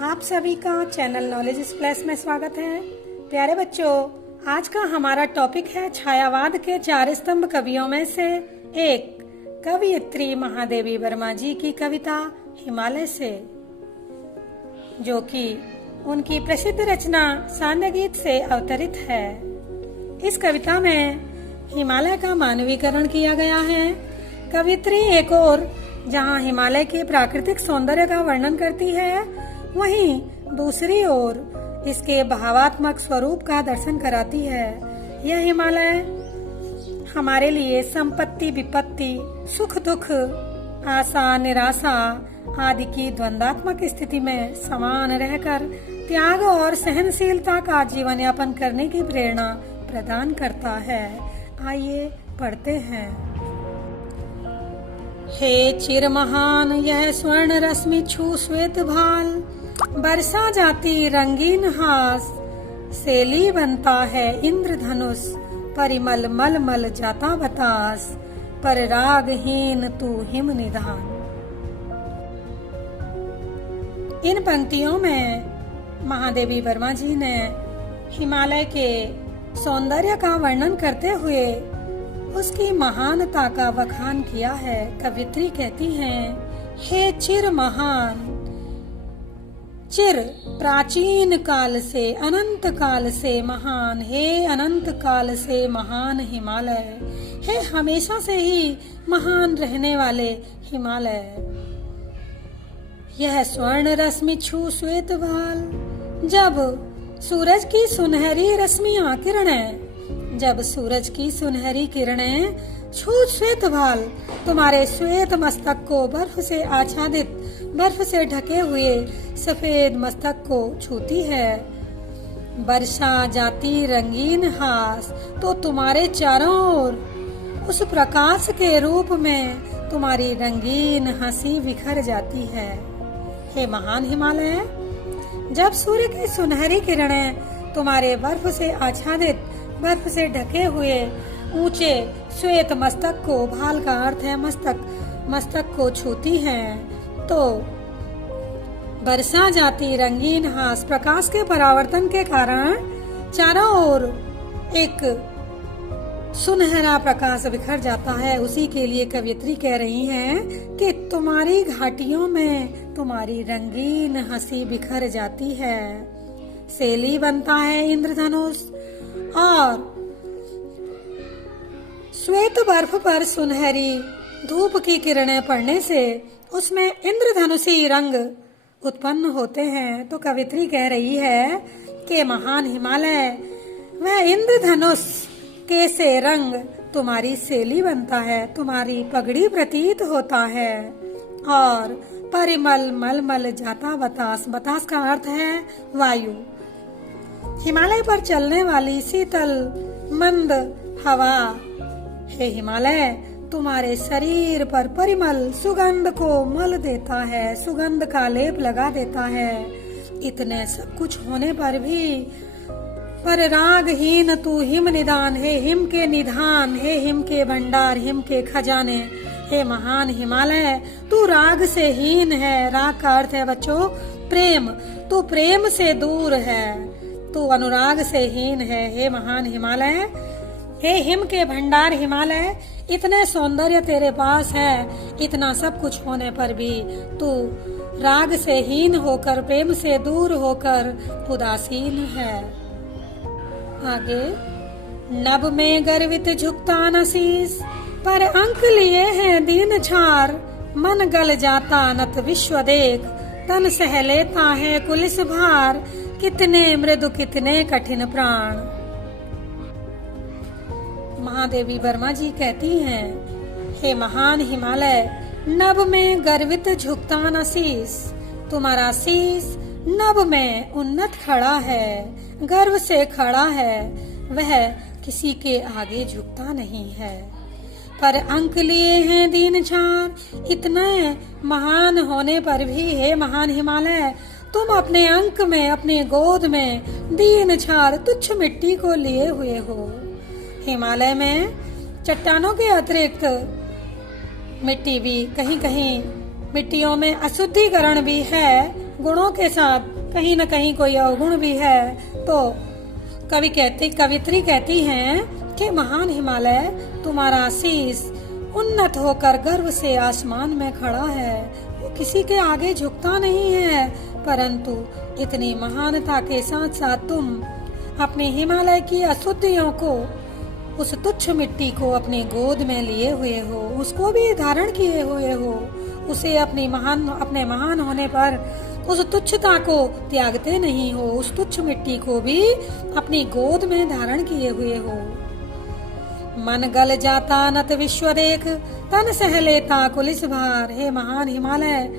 आप सभी का चैनल नॉलेज प्लस में स्वागत है। प्यारे बच्चों, आज का हमारा टॉपिक है छायावाद के 4 स्तंभ कवियों में से एक कवयित्री महादेवी वर्मा जी की कविता हिमालय से, जो कि उनकी प्रसिद्ध रचना सांध्य गीत से अवतरित है। इस कविता में हिमालय का मानवीकरण किया गया है। कवयित्री एक और जहाँ हिमालय के प्राकृतिक सौंदर्य का वर्णन करती है, वहीं दूसरी ओर इसके भावात्मक स्वरूप का दर्शन कराती है। यह हिमालय हमारे लिए संपत्ति विपत्ति, सुख दुख, आशा निराशा आदि की द्वंद्वात्मक स्थिति में समान रहकर त्याग और सहनशीलता का जीवन यापन करने की प्रेरणा प्रदान करता है। आइए पढ़ते हैं। हे चिर महान यह स्वर्ण रश्मि छू श्वेत भाल, बरसा जाती रंगीन हास, सेली बनता है इंद्रधनुष, परिमल मल मल जाता बतास, पर रागहीन तू हिम निधान। इन पंक्तियों में महादेवी वर्मा जी ने हिमालय के सौंदर्य का वर्णन करते हुए उसकी महानता का बखान किया है। कवित्री कहती हैं, हे चिर महान, चिर प्राचीन काल से, अनंत काल से महान, हे अनंत काल से महान हिमालय, हे हमेशा से ही महान रहने वाले हिमालय। यह स्वर्ण रश्मि छू श्वेत भाल, जब सूरज की सुनहरी रश्मियां किरणें, जब सूरज की सुनहरी किरणें छू श्वेत भाल, तुम्हारे श्वेत मस्तक को बर्फ से आच्छादित, बर्फ से ढके हुए सफेद मस्तक को छूती है। बरसा जाती रंगीन हास, तो तुम्हारे चारों ओर उस प्रकाश के रूप में तुम्हारी रंगीन हंसी बिखर जाती है। हे महान हिमालय, जब सूर्य की सुनहरी किरणें तुम्हारे बर्फ से आच्छादित, बर्फ से ढके हुए ऊंचे श्वेत मस्तक को, भाल का अर्थ है मस्तक, मस्तक को छूती हैं, तो बरसा जाती रंगीन हास, प्रकाश के परावर्तन के कारण चारों ओर एक सुनहरा प्रकाश बिखर जाता है। उसी के लिए कवियत्री कह रही हैं कि तुम्हारी घाटियों में तुम्हारी रंगीन हंसी बिखर जाती है। सेली बनता है इंद्रधनुष, और श्वेत बर्फ पर सुनहरी धूप की किरणें पड़ने से उसमें इंद्रधनुषी रंग उत्पन्न होते हैं। तो कवित्री कह रही है कि महान हिमालय, वह इंद्रधनुष के से रंग तुम्हारी सेली बनता है, तुम्हारी पगड़ी प्रतीत होता है, और परिमल मल मल जाता बतास, बतास का अर्थ है वायु, हिमालय पर चलने वाली शीतल मंद हवा। हे हिमालय, तुम्हारे शरीर पर परिमल सुगंध को मल देता है, सुगंध का लेप लगा देता है। इतने सब कुछ होने पर भी पर रागहीन तू हिम निदान, हे हिम के निधान, हे हिम के भंडार, हिम के खजाने, हे महान हिमालय, तू राग से हीन है। राग का अर्थ है बच्चों प्रेम, तू प्रेम से दूर है, तू अनुराग से हीन है। हे महान हिमालय, हे हिम के भंडार हिमालय, इतने सौंदर्य तेरे पास है, इतना सब कुछ होने पर भी तू राग से हीन होकर, प्रेम से दूर होकर उदासीन है। आगे, नभ में गर्वित झुकता नसीस, पर अंक लिए हैं दीन छार, मन गल जाता नत विश्व देख, तन सह लेता है कुलिस भार, कितने मृदु कितने कठिन प्राण। महादेवी वर्मा जी कहती हैं, हे महान हिमालय, नभ में गर्वित झुकता न शीस, तुम्हारा शीस नभ में उन्नत खड़ा है, गर्व से खड़ा है, वह किसी के आगे झुकता नहीं है। पर अंक लिए हैं दीन छार, इतने महान होने पर भी हे महान हिमालय, तुम अपने अंक में, अपने गोद में दीन छार तुच्छ मिट्टी को लिए हुए हो। हिमालय में चट्टानों के अतिरिक्त मिट्टी भी, कहीं कहीं मिट्टियों में अशुद्धिकरण भी है, गुणों के साथ कहीं न कहीं कोई अवगुण भी है, तो कवित्री कहती हैं कि महान हिमालय, तुम्हारा शीश उन्नत होकर गर्व से आसमान में खड़ा है। वो किसी के आगे झुकता नहीं है, परंतु इतनी महानता के साथ साथ तुम अपने हिमालय की अशुद्धियों को, उस तुच्छ मिट्टी को अपनी गोद में लिए हुए हो, उसको भी धारण किए हुए हो, उसे अपने महान होने पर उस तुच्छता को त्यागते नहीं हो, उस तुच्छ मिट्टी को भी अपनी गोद में धारण किए हुए हो। मन गल जाता नत विश्व देख, तन सह लेता कुलिस भार। हे महान हिमालय,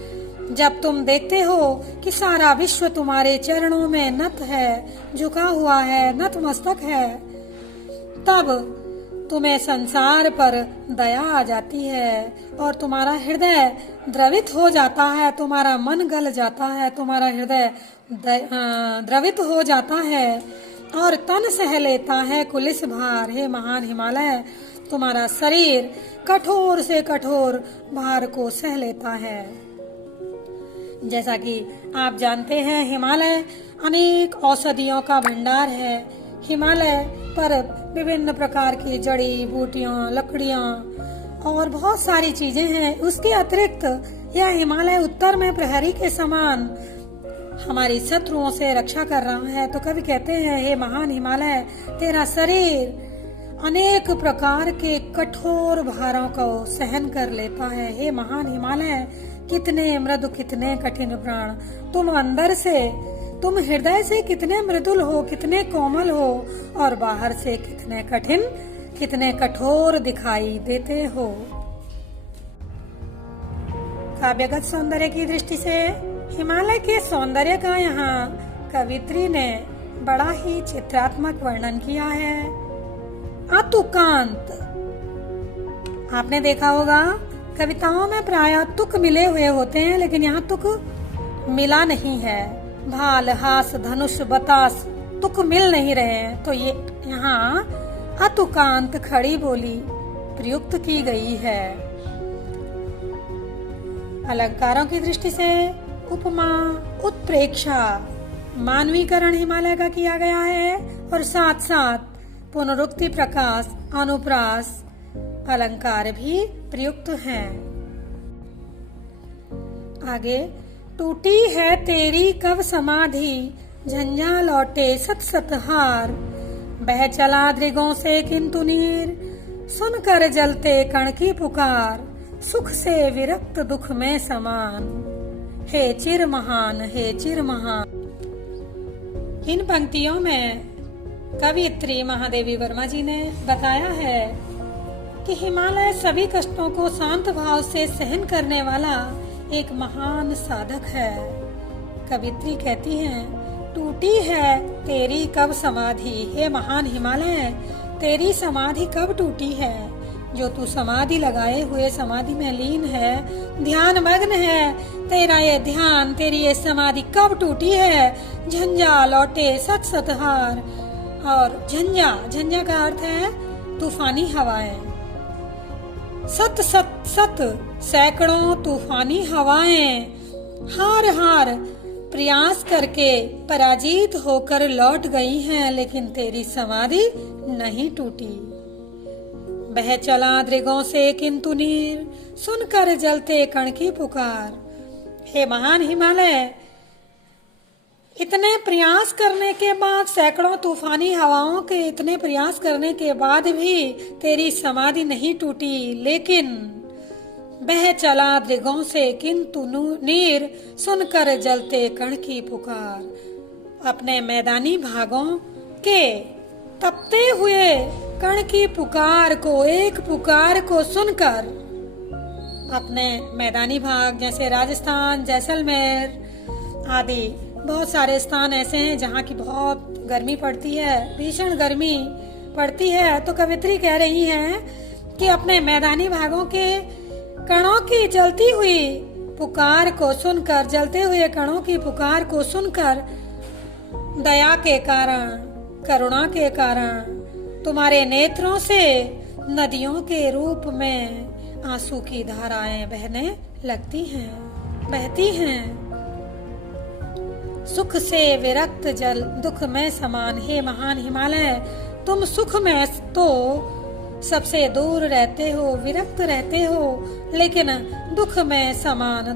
जब तुम देखते हो कि सारा विश्व तुम्हारे चरणों में नत है, झुका हुआ है, नतमस्तक है, तब तुम्हें संसार पर दया आ जाती है और तुम्हारा हृदय द्रवित हो जाता है, तुम्हारा मन गल जाता है, तुम्हारा हृदय द्रवित हो जाता है और तन सह लेता है कुलिस भार। हे महान हिमालय, तुम्हारा शरीर कठोर से कठोर भार को सह लेता है। जैसा कि आप जानते हैं, हिमालय अनेक औषधियों का भंडार है। हिमालय पर विभिन्न प्रकार की जड़ी बूटियां, लकड़ियां और बहुत सारी चीजें हैं। उसके अतिरिक्त यह हिमालय उत्तर में प्रहरी के समान हमारी शत्रुओं से रक्षा कर रहा है। तो कवि कहते हैं, हे महान हिमालय, तेरा शरीर अनेक प्रकार के कठोर भारों को सहन कर लेता है। हे महान हिमालय, कितने मृदु, कितने कठिन प्राण तुम अंदर से, तुम हृदय से कितने मृदुल हो, कितने कोमल हो और बाहर से कितने कठिन, कितने कठोर दिखाई देते हो। काव्यगत सौंदर्य की दृष्टि से हिमालय के सौंदर्य का यहाँ कवित्री ने बड़ा ही चित्रात्मक वर्णन किया है। अतुकांत, आपने देखा होगा कविताओं में प्रायः तुक मिले हुए होते हैं, लेकिन यहाँ तुक मिला नहीं है। भाल, हास, धनुष, बतास तुक मिल नहीं रहे हैं, तो ये यहाँ अतुकांत खड़ी बोली प्रयुक्त की गई है। अलंकारों की दृष्टि से उपमा, उत्प्रेक्षा, मानवीकरण हिमालय का किया गया है और साथ साथ पुनरुक्ति, प्रकाश, अनुप्रास अलंकार भी प्रयुक्त हैं। आगे, टूटी है तेरी कब समाधि, झंझा लौटे सत सत हार, बह चला दृगों से किंतु नीर, सुनकर जलते कण की पुकार, सुख से विरक्त दुख में समान, हे चिर महान, हे चिर महान। इन पंक्तियों में कवियत्री महादेवी वर्मा जी ने बताया है कि हिमालय सभी कष्टों को शांत भाव से सहन करने वाला एक महान साधक है। कवित्री कहती हैं, टूटी है तेरी कब समाधि, हे महान हिमालय, तेरी समाधि कब टूटी है। जो तू समाधि लगाए हुए समाधि में लीन है, ध्यान मग्न है, तेरा ये ध्यान, तेरी ये समाधि कब टूटी है। झंझा लौटे सत सतहार, और झंझा, झंझा का अर्थ है तूफानी हवाएं। सत सत सत सैकड़ों तूफानी हवाएं हार हार प्रयास करके पराजित होकर लौट गई हैं, लेकिन तेरी समाधि नहीं टूटी। बह चला दृगों से किंतु नीर, सुनकर जलते कण की पुकार। हे महान हिमालय, इतने प्रयास करने के बाद, सैकड़ों तूफानी हवाओं के इतने प्रयास करने के बाद भी तेरी समाधि नहीं टूटी, लेकिन बह चला दृगों से किंतु नीर, सुनकर जलते कण की पुकार। अपने मैदानी भागों के तपते हुए कण की पुकार को, एक पुकार को सुनकर, अपने मैदानी भाग जैसे राजस्थान, जैसलमेर आदि बहुत सारे स्थान ऐसे हैं जहाँ की बहुत गर्मी पड़ती है, भीषण गर्मी पड़ती है, तो कवित्री कह रही हैं कि अपने मैदानी भागों के कणों की जलती हुई पुकार को सुनकर, जलते हुए कणों की पुकार को सुनकर, दया के कारण, करुणा के कारण तुम्हारे नेत्रों से नदियों के रूप में आंसू की धाराएं बहने लगती हैं, बहती हैं। सुख से विरक्त जल दुख में समान। हे महान हिमालय, तुम सुख में तो सबसे दूर रहते हो, विरक्त रहते हो, लेकिन दुख में समान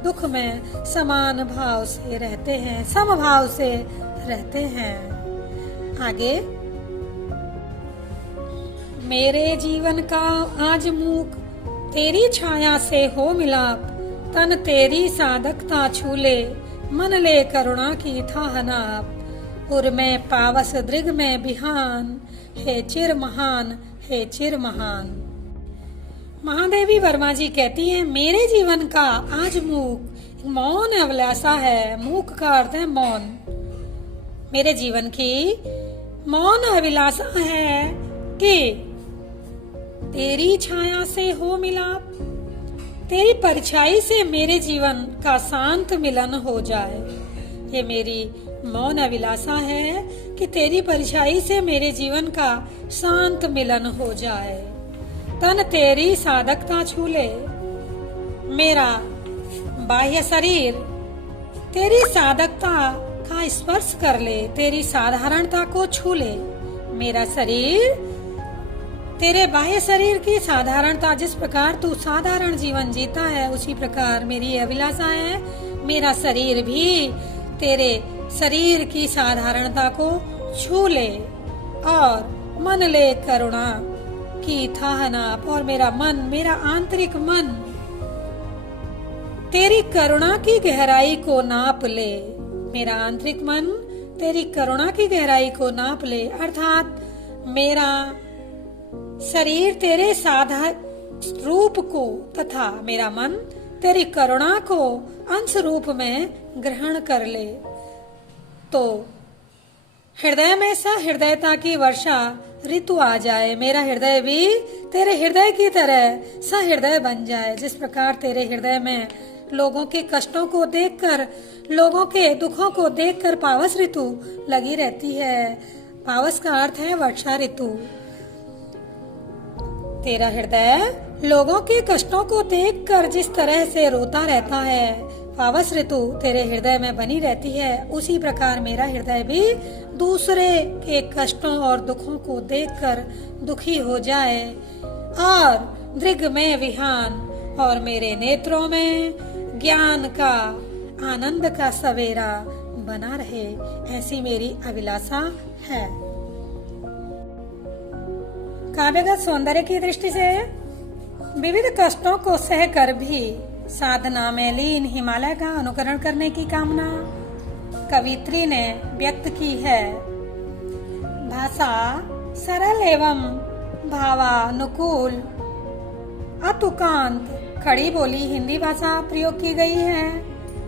भाव से रहते हैं, समभाव से रहते हैं। आगे, मेरे जीवन का आज मूक तेरी छाया से हो मिलाप, तन तेरी साधकता छूले, मन ले करुणा की थाह नाप। उर में पावस दृग में बिहान, हे चिर महान, हे चिर महान। महादेवी वर्मा जी कहती हैं, मेरे जीवन का आज मूक, मौन अभिलाषा है। मूक का अर्थ है मौन। मेरे जीवन की मौन अभिलाषा है कि तेरी छाया से हो मिलाप, तेरी परछाई से मेरे जीवन का शांत मिलन हो जाए। ये मेरी मौन अभिलाषा है कि तेरी परछाई से मेरे जीवन का शांत मिलन हो जाए। तन तेरी साधकता छूले, मेरा बाह्य शरीर तेरी साधकता का स्पर्श कर ले, तेरी साधारणता को छू ले। मेरा शरीर तेरे बाह्य शरीर की साधारणता, जिस प्रकार तू साधारण जीवन जीता है उसी प्रकार मेरी अभिलाषा है मेरा शरीर भी तेरे शरीर की साधारणता को छू ले और मन ले करुणा की थाह नाप। और मेरा मन, मेरा आंतरिक मन तेरी करुणा की गहराई को नाप ले। मेरा आंतरिक मन तेरी करुणा की गहराई को नाप ले, अर्थात मेरा शरीर तेरे साधारण रूप को तथा मेरा मन तेरी करुणा को अंश रूप में ग्रहण कर ले, तो हृदय में सहृदयता की वर्षा ऋतु आ जाए। मेरा हृदय भी तेरे हृदय की तरह सहृदय बन जाए। जिस प्रकार तेरे हृदय में लोगों के कष्टों को देखकर, लोगों के दुखों को देखकर पावस ऋतु लगी रहती है। पावस का अर्थ है वर्षा ऋतु। तेरा हृदय लोगों के कष्टों को देखकर जिस तरह से रोता रहता है, पावस ऋतु तेरे हृदय में बनी रहती है, उसी प्रकार मेरा हृदय भी दूसरे के कष्टों और दुखों को देखकर दुखी हो जाए और दृग में विहान और मेरे नेत्रों में ज्ञान का, आनंद का सवेरा बना रहे, ऐसी मेरी अभिलाषा है। काव्यगत सौंदर्य की दृष्टि से विविध कष्टों को सहकर भी साधना में लीन हिमालय का अनुकरण करने की कामना कवित्री ने व्यक्त की है। भाषा सरल एवं भावानुकूल, अतुकांत, खड़ी बोली हिंदी भाषा प्रयोग की गई है।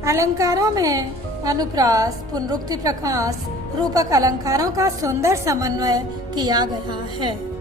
अलंकारों में अनुप्रास, पुनरुक्ति प्रकाश, रूपक अलंकारों का सुंदर समन्वय किया गया है।